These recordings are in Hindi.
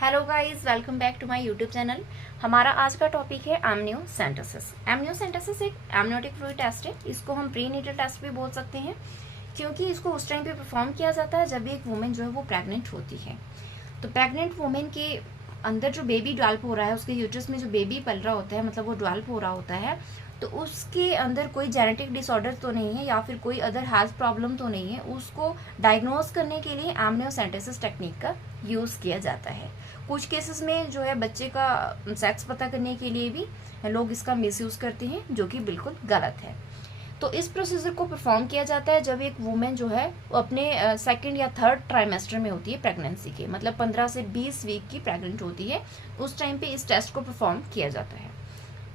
Hello guys, welcome back to my YouTube channel. हमारा आज का टॉपिक है एमनियोसेंटेसिस। एमनियोसेंटेसिस एक एमनियोटिक फ्लूइड टेस्ट है। इसको हम प्रीनेटल टेस्ट भी बोल सकते हैं, क्योंकि इसको उस टाइम पे परफॉर्म किया जाता है जब एक वुमेन जो है वो प्रेग्नेंट होती है। तो प्रेग्नेंट वुमेन के अंदर जो बेबी डेवलप हो रहा है, उसके यूट्रस में जो बेबी पल रहा होता है, मतलब वो डेवलप हो रहा होता है, तो उसके अंदर कोई जेनेटिक डिसऑर्डर तो नहीं है या फिर कोई अदर हेल्थ प्रॉब्लम तो नहीं है। उसको डायग्नोज करने के लिए एमनियोसेंटेसिस टेक्निक का यूज किया जाता है। कुछ केसेस में जो है बच्चे का सेक्स पता करने के लिए भी लोग इसका मिसयूज करते हैं, जो कि बिल्कुल गलत है। तो इस प्रोसीजर को परफॉर्म किया जाता है जब एक वुमेन जो है अपने सेकंड या थर्ड ट्राइमेस्टर में होती है प्रेगनेंसी के, मतलब 15 से 20 वीक की प्रेग्नेंट होती है। उस टाइम पे इस टेस्ट को परफॉर्म किया जाता है।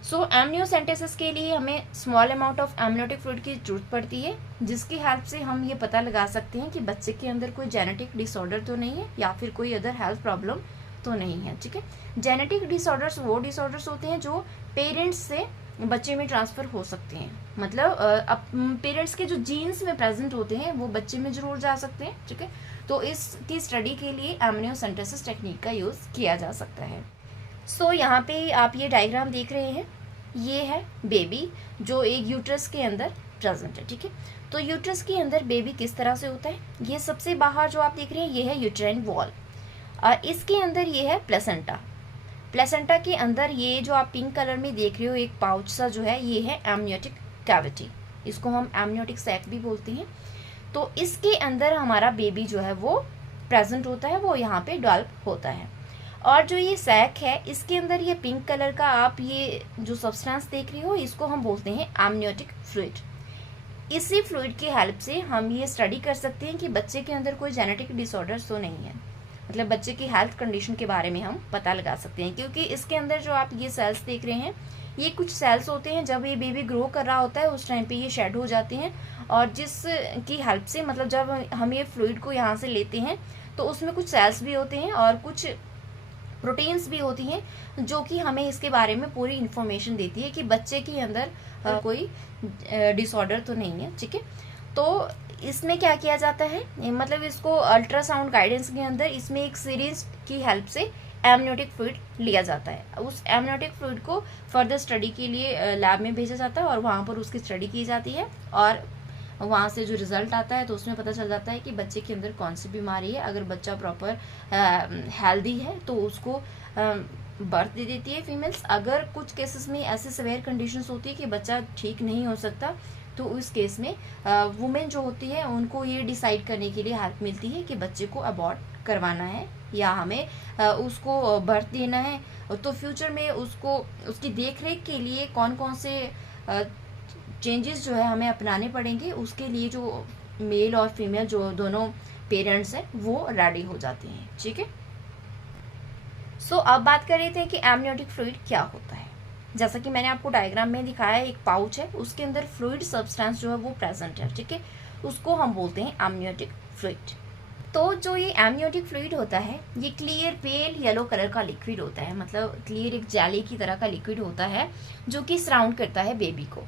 सो एमनियोसेंटेसिस के लिए हमें small amount of amniotic fluid की जरूरत पड़ती है, जिसकी हेल्प से हम ये पता लगा सकते हैं कि बच्चे के अंदर कोई जेनेटिक डिसऑर्डर तो नहीं है या फिर कोई अदर हेल्थ प्रॉब्लम तो नहीं है। ठीक है, जेनेटिक डिसऑर्डर्स वो डिसऑर्डर्स होते हैं जो पेरेंट्स से बच्चे में ट्रांसफर हो सकते हैं, मतलब पेरेंट्स के जो जीन्स में प्रेजेंट होते हैं वो बच्चे में जरूर जा सकते हैं। ठीक है, तो इसकी स्टडी के लिए एमनियोसेंटेसिस टेक्निक का यूज किया जा सकता है। सो यहाँ पे आप ये डायग्राम देख रहे हैं, ये है बेबी जो एक यूट्रस के अंदर प्रेजेंट है। ठीक है, तो यूट्रस के अंदर बेबी किस तरह से होता है, ये सबसे बाहर जो आप देख रहे हैं ये है यूट्राइन वॉल, और इसके अंदर ये है प्लेसेंटा। प्लेसेंटा के अंदर ये जो आप पिंक कलर में देख रहे हो एक पाउच सा जो है, ये है एमनियोटिक कैविटी। इसको हम एमनियोटिक सैक भी बोलते हैं। तो इसके अंदर हमारा बेबी जो है वो प्रेजेंट होता है, वो यहाँ पे डेवलप होता है। और जो ये सैक है, इसके अंदर ये पिंक कलर का आप ये जो सब्सटेंस देख रहे हो, इसको हम बोलते हैं एमनियोटिक फ्लूइड। इसी फ्लूइड की हेल्प से हम ये स्टडी कर सकते हैं कि बच्चे के अंदर कोई जेनेटिक डिसऑर्डर तो नहीं है, मतलब बच्चे की हेल्थ कंडीशन के बारे में हम पता लगा सकते हैं। क्योंकि इसके अंदर जो आप ये सेल्स देख रहे हैं, ये कुछ सेल्स होते हैं जब ये बेबी ग्रो कर रहा होता है उस टाइम पे ये शेड हो जाते हैं, और जिसकी हेल्प से, मतलब जब हम ये फ्लूइड को यहाँ से लेते हैं तो उसमें कुछ सेल्स भी होते हैं और कुछ प्रोटीन्स भी होती हैं, जो कि हमें इसके बारे में पूरी इंफॉर्मेशन देती है कि बच्चे के अंदर कोई डिसऑर्डर तो नहीं है। ठीक है, तो इसमें क्या किया जाता है, मतलब इसको अल्ट्रासाउंड गाइडेंस के अंदर इसमें एक सीरीज की हेल्प से एमनियोटिक फ्लूइड लिया जाता है। उस एमनियोटिक फ्लूइड को फर्दर स्टडी के लिए लैब में भेजा जाता है और वहाँ पर उसकी स्टडी की जाती है, और वहाँ से जो रिजल्ट आता है तो उसमें पता चल जाता है कि बच्चे के अंदर कौन सी बीमारी है। अगर बच्चा प्रॉपर हेल्दी है तो उसको बर्थ दे देती है फीमेल्स। अगर कुछ केसेस में ऐसे सिवियर कंडीशंस होती है कि बच्चा ठीक नहीं हो सकता, तो उस केस में वुमेन जो होती है उनको ये डिसाइड करने के लिए हेल्प मिलती है कि बच्चे को अबॉर्ट करवाना है या हमें उसको बर्थ देना है। तो फ्यूचर में उसको उसकी देखरेख के लिए कौन कौन से चेंजेस जो है हमें अपनाने पड़ेंगे, उसके लिए जो मेल और फीमेल जो दोनों पेरेंट्स हैं वो रेडी हो जाते हैं। ठीक है, सो अब बात कर रहे थे कि एमनियोटिक फ्लूइड क्या होता है। जैसा कि मैंने आपको डायग्राम में दिखाया, एक पाउच है, उसके अंदर फ्लूइड सब्सटेंस जो है वो प्रेजेंट है। ठीक है, उसको हम बोलते हैं एमनियोटिक फ्लूइड। तो जो ये एमनियोटिक फ्लूइड होता है, ये क्लियर पेल येलो कलर का लिक्विड होता है, मतलब क्लियर एक जेली की तरह का लिक्विड होता है, जो कि सराउंड करता है बेबी को।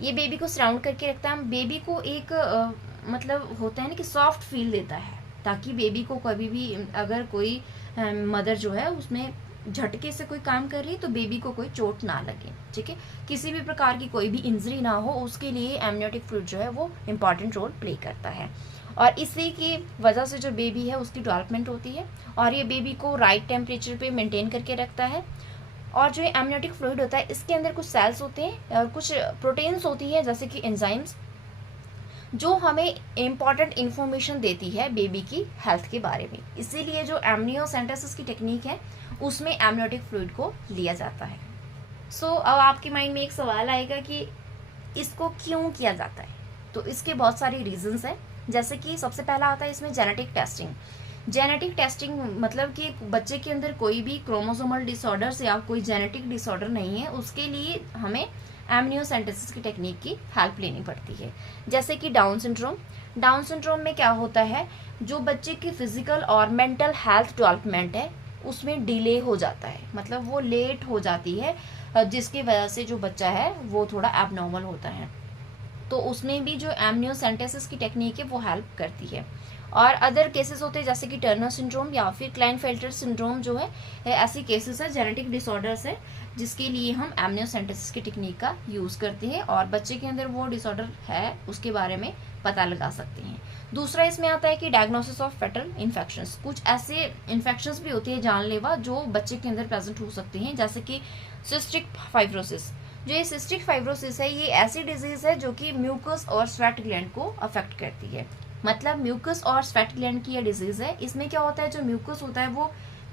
ये बेबी को सराउंड करके रखता है। बेबी को एक मतलब होता है ना कि सॉफ्ट फील देता है, ताकि बेबी को कभी भी अगर कोई मदर जो है उसमें झटके से कोई काम कर रही है तो बेबी को कोई चोट ना लगे। ठीक है, किसी भी प्रकार की कोई भी इंजरी ना हो, उसके लिए एमनियोटिक फ्लूइड जो है वो इम्पॉर्टेंट रोल प्ले करता है। और इसी की वजह से जो बेबी है उसकी डेवलपमेंट होती है, और ये बेबी को राइट टेम्परेचर पे मेंटेन करके रखता है। और जो एमनियोटिक फ्लूइड होता है, इसके अंदर कुछ सेल्स होते हैं और कुछ प्रोटीन्स होती है, जैसे कि एंजाइम्स, जो हमें इम्पॉर्टेंट इन्फॉर्मेशन देती है बेबी की हेल्थ के बारे में। इसीलिए जो एमनियोसेंटेसिस की टेक्निक है उसमें एमनियोटिक फ्लूइड को लिया जाता है। सो अब आपके माइंड में एक सवाल आएगा कि इसको क्यों किया जाता है। तो इसके बहुत सारे रीजंस हैं, जैसे कि सबसे पहला आता है इसमें जेनेटिक टेस्टिंग। जेनेटिक टेस्टिंग मतलब कि बच्चे के अंदर कोई भी क्रोमोसोमल डिसऑर्डर्स या कोई जेनेटिक डिसऑर्डर नहीं है, उसके लिए हमें एमनियोसेंटेसिस की टेक्निक की हेल्प लेनी पड़ती है। जैसे कि डाउन सिंड्रोम। डाउन सिंड्रोम में क्या होता है, जो बच्चे की फिजिकल और मेंटल हेल्थ डेवलपमेंट है उसमें डिले हो जाता है, मतलब वो लेट हो जाती है, जिसकी वजह से जो बच्चा है वो थोड़ा एबनॉर्मल होता है। तो उसमें भी जो एमनियोसेंटेसिस की टेक्निक है वो हेल्प करती है। और अदर केसेस होते हैं जैसे कि टर्नर सिंड्रोम या फिर क्लाइनफेल्टर सिंड्रोम जो है ऐसी केसेस है, जेनेटिक डिसऑर्डर्स है, जिसके लिए हम एमनियोसेंटेसिस की टेक्निक का यूज़ करते हैं और बच्चे के अंदर वो डिसऑर्डर है उसके बारे में पता लगा सकते हैं। दूसरा इसमें आता है कि डायग्नोसिस ऑफ फेटल इन्फेक्शंस। कुछ ऐसे इन्फेक्शंस भी होती है जानलेवा जो बच्चे के अंदर प्रेजेंट हो सकते हैं, जैसे कि सिस्टिक फाइब्रोसिस। जो ये सिस्टिक फाइब्रोसिस है ये ऐसी डिजीज है जो कि म्यूकस और स्वेट ग्लैंड को अफेक्ट करती है। मतलब म्यूकस और स्वेट ग्लैंड की ये डिजीज है। इसमें क्या होता है, जो म्यूकस होता है वो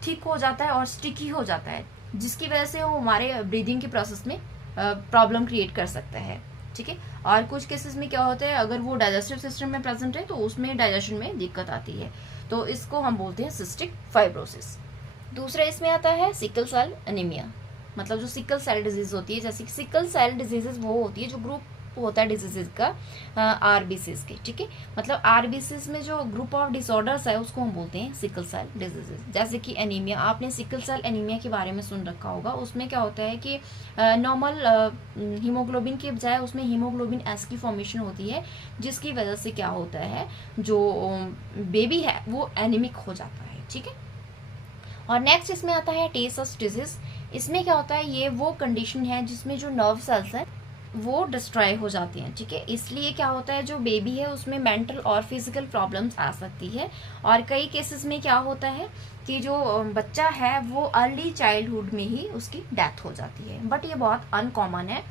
थिक हो जाता है और स्टिकी हो जाता है, जिसकी वजह से वो हमारे ब्रीदिंग के प्रोसेस में प्रॉब्लम क्रिएट कर सकता है। ठीक है। और कुछ केसेस में क्या होता है, अगर वो डाइजेस्टिव सिस्टम में प्रेजेंट है तो उसमें डाइजेशन में दिक्कत आती है, तो इसको हम बोलते हैं सिस्टिक फाइब्रोसिस। दूसरा इसमें आता है सिकल सेल एनीमिया। मतलब जो सिकल सेल डिजीज होती है, जैसे कि सिकल सेल डिजीजेस वो होती है जो ग्रुप होता है डिजीजेज का आरबीसीज के। ठीक है। मतलब आरबीसीज में जो ग्रुप ऑफ डिसऑर्डर्स है उसको हम बोलते हैं सिकल सेल डिजीजेज। जैसे कि एनीमिया, आपने सिकल सेल एनीमिया के बारे में सुन रखा होगा। उसमें क्या होता है कि नॉर्मल हीमोग्लोबिन के बजाय उसमें हीमोग्लोबिन एस की फॉर्मेशन होती है, जिसकी वजह से क्या होता है, जो बेबी है वो एनीमिक हो जाता है। ठीक है। और नेक्स्ट इसमें आता है टे सस डिजीज। इसमें क्या होता है, ये वो कंडीशन है जिसमें जो नर्व सेल्स है वो डिस्ट्रॉय हो जाती हैं। ठीक है। इसलिए क्या होता है, जो बेबी है उसमें मेंटल और फिजिकल प्रॉब्लम्स आ सकती है। और कई केसेस में क्या होता है कि जो बच्चा है वो अर्ली चाइल्डहुड में ही उसकी डेथ हो जाती है, बट ये बहुत अनकॉमन है।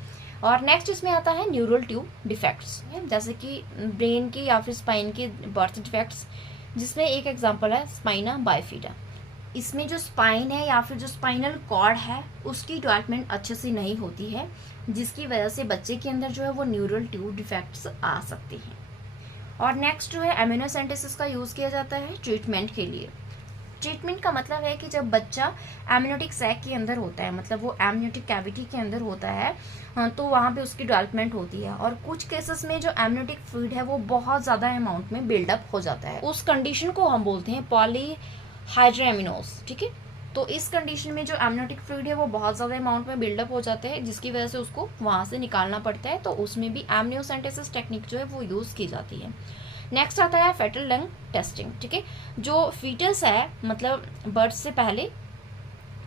और नेक्स्ट इसमें आता है न्यूरल ट्यूब डिफेक्ट्स, जैसे कि ब्रेन के या फिर स्पाइन के बर्थ डिफेक्ट्स, जिसमें एक एग्जाम्पल है स्पाइना बाइफिडा। इसमें जो स्पाइन है या फिर जो स्पाइनल कॉर्ड है उसकी डेवलपमेंट अच्छे से नहीं होती है, जिसकी वजह से बच्चे के अंदर जो है वो न्यूरल ट्यूब डिफेक्ट्स आ सकते हैं। और नेक्स्ट जो है एम्यूनोसेंटेसिस का यूज़ किया जाता है ट्रीटमेंट के लिए। ट्रीटमेंट का मतलब है कि जब बच्चा एमनियोटिक सैक के अंदर होता है, मतलब वो एमनियोटिक कैविटी के अंदर होता है, तो वहाँ पे उसकी डेवलपमेंट होती है। और कुछ केसेस में जो एमनियोटिक फ्लूइड है वो बहुत ज़्यादा अमाउंट में बिल्डअप हो जाता है। उस कंडीशन को हम बोलते हैं पॉलीहाइड्रोएमिनोस। ठीक है। तो इस कंडीशन में जो एमनियोटिक फ्लूइड है वो बहुत ज़्यादा अमाउंट में बिल्डअप हो जाता है, जिसकी वजह से उसको वहाँ से निकालना पड़ता है। तो उसमें भी एमनियोसेंटेसिस टेक्निक जो है वो यूज़ की जाती है। नेक्स्ट आता है फेटल लंग टेस्टिंग। ठीक है। जो फीटस है, मतलब बर्थ से पहले,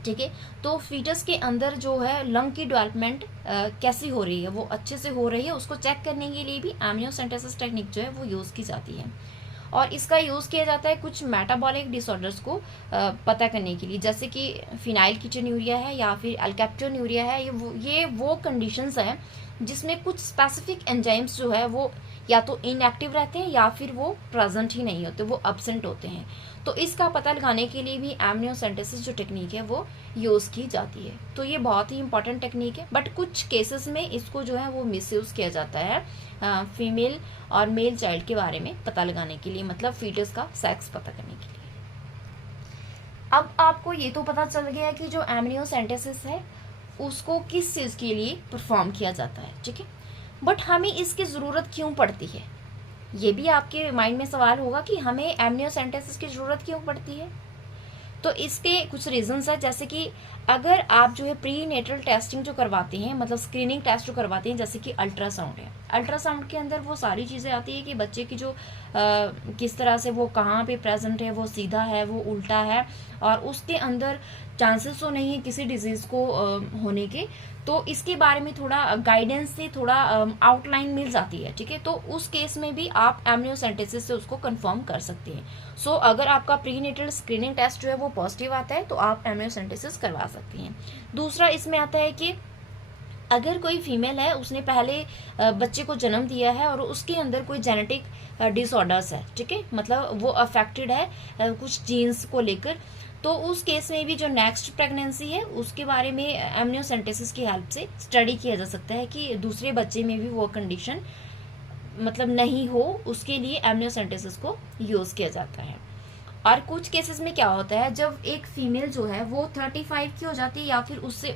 ठीक है, तो फीटस के अंदर जो है लंग की डेवलपमेंट कैसी हो रही है, वो अच्छे से हो रही है, उसको चेक करने के लिए भी एमनियोसेंटेसिस टेक्निक जो है वो यूज़ की जाती है। और इसका यूज़ किया जाता है कुछ मेटाबॉलिक डिसऑर्डर्स को पता करने के लिए, जैसे कि फिनाइल कीटोन्यूरिया है या फिर अल्केप्टोन्यूरिया है। ये वो कंडीशंस हैं जिसमें कुछ स्पेसिफिक एंजाइम्स जो है वो या तो इनएक्टिव रहते हैं या फिर वो प्रेजेंट ही नहीं होते, वो एब्सेंट होते हैं। तो इसका पता लगाने के लिए भी एमनियोसेंटेसिस जो टेक्निक है वो यूज़ की जाती है। तो ये बहुत ही इंपॉर्टेंट टेक्निक है, बट कुछ केसेस में इसको जो है वो मिसयूज़ किया जाता है फीमेल और मेल चाइल्ड के बारे में पता लगाने के लिए, मतलब फीटस का सेक्स पता करने के लिए। अब आपको ये तो पता चल गया कि जो एमनियोसेंटेसिस है उसको किस चीज़ के लिए परफॉर्म किया जाता है। ठीक है। बट हमें इसकी ज़रूरत क्यों पड़ती है, ये भी आपके माइंड में सवाल होगा कि हमें एमनियोसेंटेसिस की ज़रूरत क्यों पड़ती है। तो इसके कुछ रीजंस है, जैसे कि अगर आप जो है प्री नेटल टेस्टिंग जो करवाते हैं, मतलब स्क्रीनिंग टेस्ट जो करवाते हैं, जैसे कि अल्ट्रासाउंड है, अल्ट्रासाउंड के अंदर वो सारी चीज़ें आती है कि बच्चे की जो किस तरह से वो कहाँ पे प्रेजेंट है, वो सीधा है, वो उल्टा है, और उसके अंदर चांसेस तो नहीं है किसी डिजीज़ को होने के। तो इसके बारे में थोड़ा गाइडेंस से थोड़ा आउटलाइन मिल जाती है। ठीक है। तो उस केस में भी आप एमनियोसेंटेसिस से उसको कंफर्म कर सकते हैं। सो अगर आपका प्रीनेटल स्क्रीनिंग टेस्ट जो है वो पॉजिटिव आता है तो आप एमनियोसेंटेसिस करवा सकती हैं। दूसरा इसमें आता है कि अगर कोई फीमेल है, उसने पहले बच्चे को जन्म दिया है और उसके अंदर कोई जेनेटिक डिसऑर्डर्स है, ठीक है, मतलब वो अफेक्टेड है कुछ जीन्स को लेकर, तो उस केस में भी जो नेक्स्ट प्रेगनेंसी है उसके बारे में एमनियोसेंटेसिस की हेल्प से स्टडी किया जा सकता है कि दूसरे बच्चे में भी वो कंडीशन मतलब नहीं हो, उसके लिए एमनियोसेंटेसिस को यूज़ किया जाता है। और कुछ केसेस में क्या होता है, जब एक फीमेल जो है वो 35 की हो जाती है या फिर उससे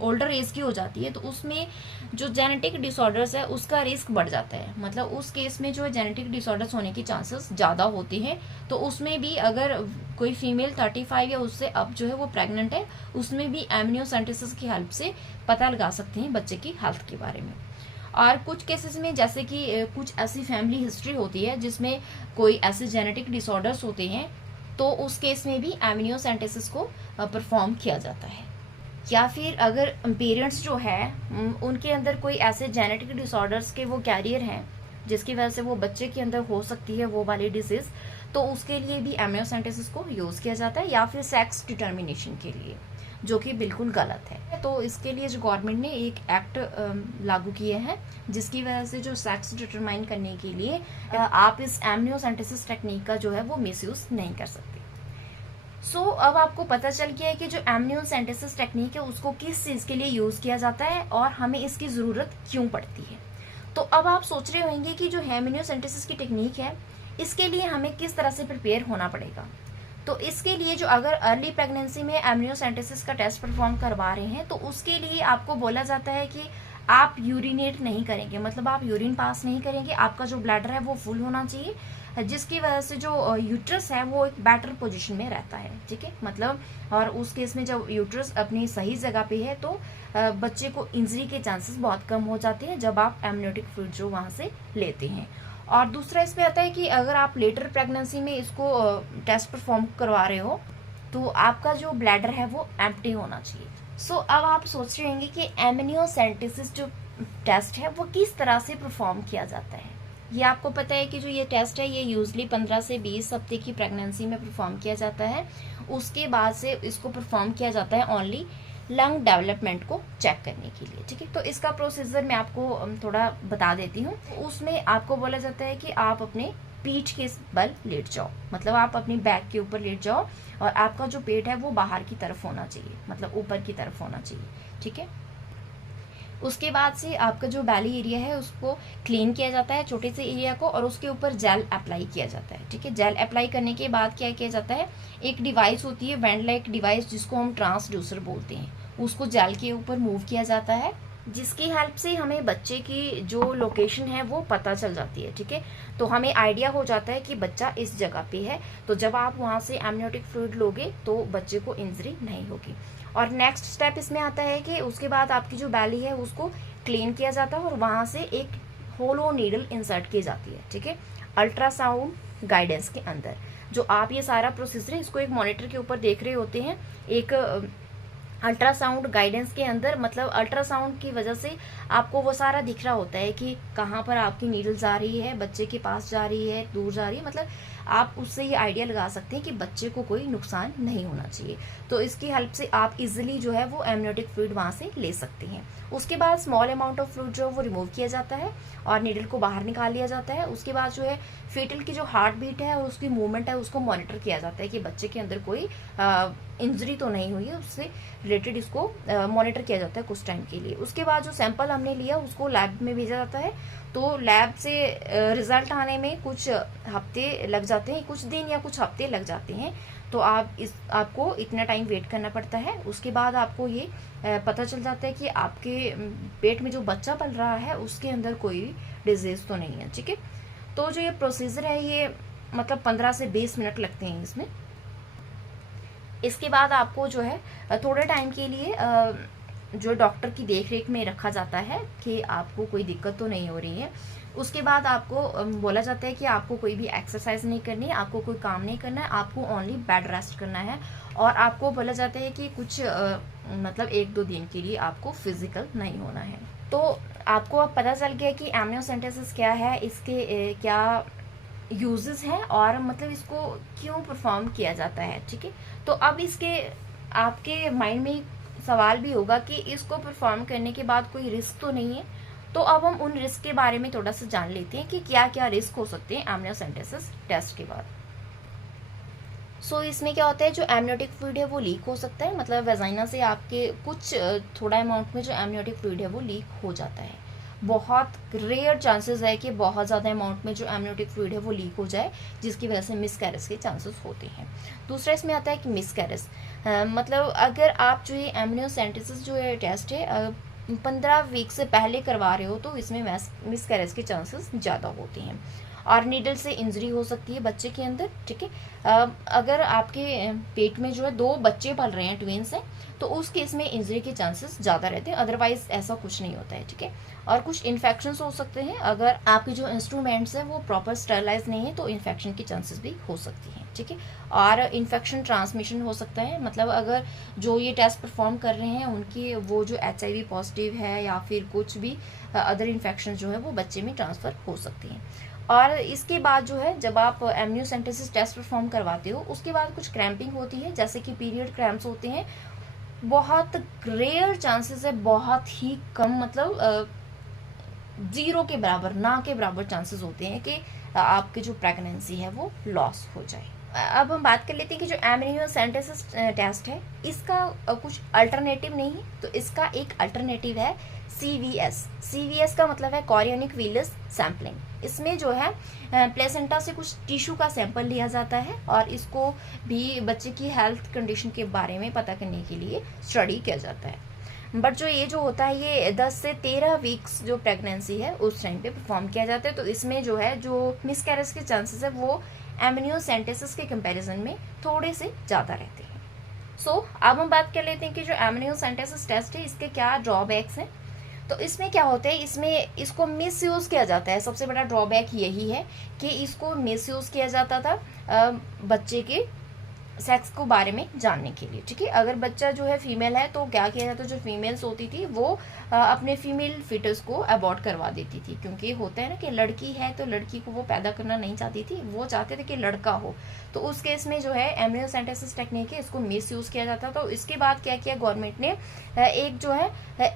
ओल्डर एज की हो जाती है, तो उसमें जो जेनेटिक डिसऑर्डर्स है उसका रिस्क बढ़ जाता है। मतलब उस केस में जो है जेनेटिक डिसऑर्डर्स होने की चांसेस ज़्यादा होते हैं। तो उसमें भी अगर कोई फीमेल 35 या उससे अब जो है वो प्रेग्नेंट है, उसमें भी एमनियोसेंटेसिस की हेल्प से पता लगा सकते हैं बच्चे की हेल्थ के बारे में। और कुछ केसेस में जैसे कि कुछ ऐसी फैमिली हिस्ट्री होती है जिसमें कोई ऐसे जेनेटिक डिसऑर्डर्स होते हैं, तो उस केस में भी एमनियोसेंटेसिस को परफॉर्म किया जाता है। या फिर अगर पेरेंट्स जो है उनके अंदर कोई ऐसे जेनेटिक डिसऑर्डर्स के वो कैरियर हैं जिसकी वजह से वो बच्चे के अंदर हो सकती है वो वाली डिजीज, तो उसके लिए भी एमनियोसेंटेसिस को यूज़ किया जाता है, या फिर सेक्स डिटर्मिनेशन के लिए, जो कि बिल्कुल गलत है। तो इसके लिए जो गवर्नमेंट ने एक एक्ट लागू किए हैं जिसकी वजह से जो सेक्स डिटरमाइन करने के लिए आप इस एमनियोसेंटेसिस टेक्निक का जो है वो मिसयूज नहीं कर सकते। सो अब आपको पता चल गया है कि जो एमनियोसेंटेसिस टेक्निक है उसको किस चीज़ के लिए यूज़ किया जाता है और हमें इसकी ज़रूरत क्यों पड़ती है। तो अब आप सोच रहे होंगे कि जो एमनियोसेंटेसिस की टेक्निक है इसके लिए हमें किस तरह से प्रिपेयर होना पड़ेगा। तो इसके लिए जो अगर अर्ली प्रेगनेंसी में एमनियोसेंटेसिस का टेस्ट परफॉर्म करवा रहे हैं तो उसके लिए आपको बोला जाता है कि आप यूरिनेट नहीं करेंगे, मतलब आप यूरिन पास नहीं करेंगे, आपका जो ब्लैडर है वो फुल होना चाहिए, जिसकी वजह से जो यूट्रस है वो एक बेटर पोजीशन में रहता है, ठीक है। मतलब और उस केस में जब यूट्रस अपनी सही जगह पे है तो बच्चे को इंजरी के चांसेस बहुत कम हो जाते हैं जब आप एमनियोटिक फ्लूइड जो वहाँ से लेते हैं। और दूसरा इसमें आता है कि अगर आप लेटर प्रेगनेंसी में इसको टेस्ट परफॉर्म करवा रहे हो तो आपका जो ब्लैडर है वो एम्प्टी होना चाहिए। सो अब आप सोच रहे होंगे कि एमनियोसेंटेसिस जो टेस्ट है वो किस तरह से परफॉर्म किया जाता है। ये आपको पता है कि जो ये टेस्ट है ये यूजली 15 से 20 हफ्ते की प्रेगनेंसी में परफॉर्म किया जाता है। उसके बाद से इसको परफॉर्म किया जाता है ओनली लंग डेवलपमेंट को चेक करने के लिए, ठीक है। तो इसका प्रोसीजर मैं आपको थोड़ा बता देती हूँ। उसमें आपको बोला जाता है कि आप अपने पीठ के बल लेट जाओ, मतलब आप अपनी बैक के ऊपर लेट जाओ और आपका जो पेट है वो बाहर की तरफ होना चाहिए, मतलब ऊपर की तरफ होना चाहिए, ठीक है। उसके बाद से आपका जो बैली एरिया है उसको क्लीन किया जाता है, छोटे से एरिया को, और उसके ऊपर जेल अप्लाई किया जाता है, ठीक है। जेल अप्लाई करने के बाद क्या किया जाता है, एक डिवाइस होती है वेंड लाइक डिवाइस जिसको हम ट्रांसड्यूसर बोलते हैं, उसको जेल के ऊपर मूव किया जाता है, जिसकी हेल्प से हमें बच्चे की जो लोकेशन है वो पता चल जाती है, ठीक है। तो हमें आइडिया हो जाता है कि बच्चा इस जगह पे है, तो जब आप वहाँ से एमनियोटिक फ्लूइड लोगे तो बच्चे को इंजरी नहीं होगी। और नेक्स्ट स्टेप इसमें आता है कि उसके बाद आपकी जो बैली है उसको क्लीन किया जाता है और वहाँ से एक होलो नीडल इंसर्ट की जाती है, ठीक है, अल्ट्रासाउंड गाइडेंस के अंदर। जो आप ये सारा प्रोसीजर है इसको एक मॉनिटर के ऊपर देख रहे होते हैं, एक अल्ट्रासाउंड गाइडेंस के अंदर, मतलब अल्ट्रासाउंड की वजह से आपको वो सारा दिख रहा होता है कि कहाँ पर आपकी नीडल जा रही है, बच्चे के पास जा रही है, दूर जा रही है, मतलब आप उससे ये आइडिया लगा सकते हैं कि बच्चे को कोई नुकसान नहीं होना चाहिए। तो इसकी हेल्प से आप इजीली जो है वो एमनियोटिक फ्लूइड वहाँ से ले सकते हैं। उसके बाद स्मॉल अमाउंट ऑफ फ्लूइड जो है वो रिमूव किया जाता है और नीडल को बाहर निकाल लिया जाता है। उसके बाद जो है फेटल की जो हार्ट बीट है और उसकी मूवमेंट है उसको मॉनिटर किया जाता है कि बच्चे के अंदर कोई इंजरी तो नहीं हुई है, उससे रिलेटेड इसको मॉनिटर किया जाता है कुछ टाइम के लिए। उसके बाद जो सैंपल हमने लिया उसको लैब में भेजा जाता है, तो लैब से रिजल्ट आने में कुछ हफ्ते लग जाते हैं, कुछ दिन या कुछ हफ्ते लग जाते हैं। तो आपको इतना टाइम वेट करना पड़ता है। उसके बाद आपको ये पता चल जाता है कि आपके पेट में जो बच्चा पल रहा है उसके अंदर कोई डिजीज तो नहीं है, ठीक है। तो जो ये प्रोसीजर है ये मतलब 15 से 20 मिनट लगते हैं इसमें। इसके बाद आपको जो है थोड़े टाइम के लिए जो डॉक्टर की देखरेख में रखा जाता है कि आपको कोई दिक्कत तो नहीं हो रही है। उसके बाद आपको बोला जाता है कि आपको कोई भी एक्सरसाइज नहीं करनी है, आपको कोई काम नहीं करना है, आपको ओनली बेड रेस्ट करना है। और आपको बोला जाता है कि कुछ मतलब 1-2 दिन के लिए आपको फिजिकल नहीं होना है। तो आपको अब पता चल गया कि एमनियोसेंटेसिस क्या है, इसके क्या यूजेस हैं और मतलब इसको क्यों परफॉर्म किया जाता है, ठीक है। तो अब इसके आपके माइंड में सवाल भी होगा कि इसको परफॉर्म करने के बाद कोई रिस्क तो नहीं है। तो अब हम उन रिस्क के बारे में थोड़ा सा जान लेते हैं कि क्या क्या रिस्क हो सकते हैं एमनियोसेंटेसिस टेस्ट के बाद। सो इसमें क्या होता है, जो एमनियोटिक फ्लूइड है वो लीक हो सकता है, मतलब वेजाइना से आपके कुछ थोड़ा अमाउंट में जो एमनियोटिक फ्लूइड है वो लीक हो जाता है। बहुत रेयर चांसेस है कि बहुत ज़्यादा अमाउंट में जो एमनियोटिक फ्लूइड है वो लीक हो जाए, जिसकी वजह से मिसकैरेज के चांसेस होते हैं। दूसरा इसमें आता है कि मिसकैरेज, मतलब अगर आप जो ये एमनियोसेंटेसिस जो है टेस्ट है 15 वीक से पहले करवा रहे हो तो इसमें मिसकैरेज के चांसेस ज़्यादा होते हैं। और नीडल से इंजरी हो सकती है बच्चे के अंदर, ठीक है। अगर आपके पेट में जो है 2 बच्चे पल रहे हैं, ट्विंस हैं, तो उस केस में इंजरी के चांसेस ज़्यादा रहते हैं, अदरवाइज ऐसा कुछ नहीं होता है, ठीक है। और कुछ इन्फेक्शंस हो सकते हैं, अगर आपके जो इंस्ट्रूमेंट्स हैं वो प्रॉपर स्टरलाइज नहीं है तो इन्फेक्शन की चांसेस भी हो सकती हैं, ठीक है। और इन्फेक्शन ट्रांसमिशन हो सकता है, मतलब अगर जो ये टेस्ट परफॉर्म कर रहे हैं उनकी वो जो HIV पॉजिटिव है या फिर कुछ भी अदर इन्फेक्शन जो है वो बच्चे में ट्रांसफ़र हो सकती हैं। और इसके बाद जो है जब आप एमनियोसेंटेसिस टेस्ट परफॉर्म करवाते हो उसके बाद कुछ क्रैम्पिंग होती है, जैसे कि पीरियड क्रैम्प्स होते हैं। बहुत रेयर चांसेस है, बहुत ही कम, मतलब 0 के बराबर, ना के बराबर चांसेस होते हैं कि आपकी जो प्रेगनेंसी है वो लॉस हो जाए। अब हम बात कर लेते हैं कि जो एमनियोसेंटेसिस टेस्ट है इसका कुछ अल्टरनेटिव नहीं है, तो इसका एक अल्टरनेटिव है CVS। CVS का मतलब है कोरियोनिक विलस सैम्पलिंग। इसमें जो है प्लेसेंटा से कुछ टिश्यू का सैंपल लिया जाता है और इसको भी बच्चे की हेल्थ कंडीशन के बारे में पता करने के लिए स्टडी किया जाता है। बट जो ये जो होता है ये 10 से 13 वीक्स जो प्रेगनेंसी है उस टाइम पे परफॉर्म किया जाता है, तो इसमें जो है जो मिसकैरेज के चांसेस है वो एमनियोसेंटेसिस के कंपैरिजन में थोड़े से ज़्यादा रहते हैं। सो अब हम बात कर लेते हैं कि जो एमनियोसेंटेसिस टेस्ट है इसके क्या ड्रॉबैक्स हैं। तो इसमें क्या होता है, इसमें इसको मिसयूज़ किया जाता है। सबसे बड़ा ड्रॉबैक यही है कि इसको मिसयूज़ किया जाता था बच्चे के सेक्स को बारे में जानने के लिए, ठीक है। अगर बच्चा जो है फीमेल है तो क्या किया जाता है, जो फीमेल्स होती थी वो अपने फीमेल फिटस को अबॉर्ट करवा देती थी, क्योंकि होता है ना कि लड़की है तो लड़की को वो पैदा करना नहीं चाहती थी, वो चाहते थे कि लड़का हो। तो उस केस में जो है एमनियोसेंटेसिस टेक्निक है इसको मिस यूज़ किया जाता। तो इसके बाद क्या किया गवर्नमेंट ने, एक जो है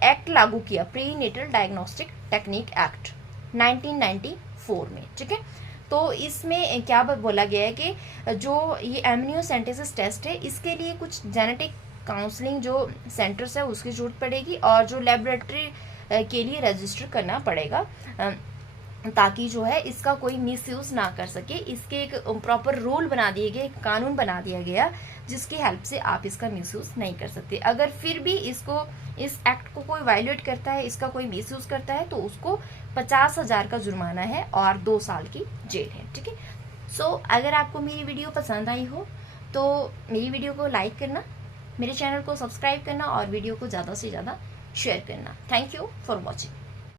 एक्ट लागू किया, prenatal diagnostic technique act 1994 में, ठीक है। तो इसमें क्या बोला गया है कि जो ये एमनियोसेंटेसिस टेस्ट है इसके लिए कुछ जेनेटिक काउंसलिंग जो सेंटर्स है उसकी जरूरत पड़ेगी और जो लेबोरेटरी के लिए रजिस्टर करना पड़ेगा, ताकि जो है इसका कोई मिसयूज ना कर सके। इसके एक प्रॉपर रूल बना दिए गए, कानून बना दिया गया जिसकी हेल्प से आप इसका मिसयूज नहीं कर सकते। अगर फिर भी इसको, इस एक्ट को कोई वायलेट करता है, इसका कोई मिसयूज करता है तो उसको 50,000 का जुर्माना है और 2 साल की जेल है, ठीक है। सो अगर आपको मेरी वीडियो पसंद आई हो तो मेरी वीडियो को लाइक करना, मेरे चैनल को सब्सक्राइब करना और वीडियो को ज़्यादा से ज़्यादा शेयर करना। Thank you for watching.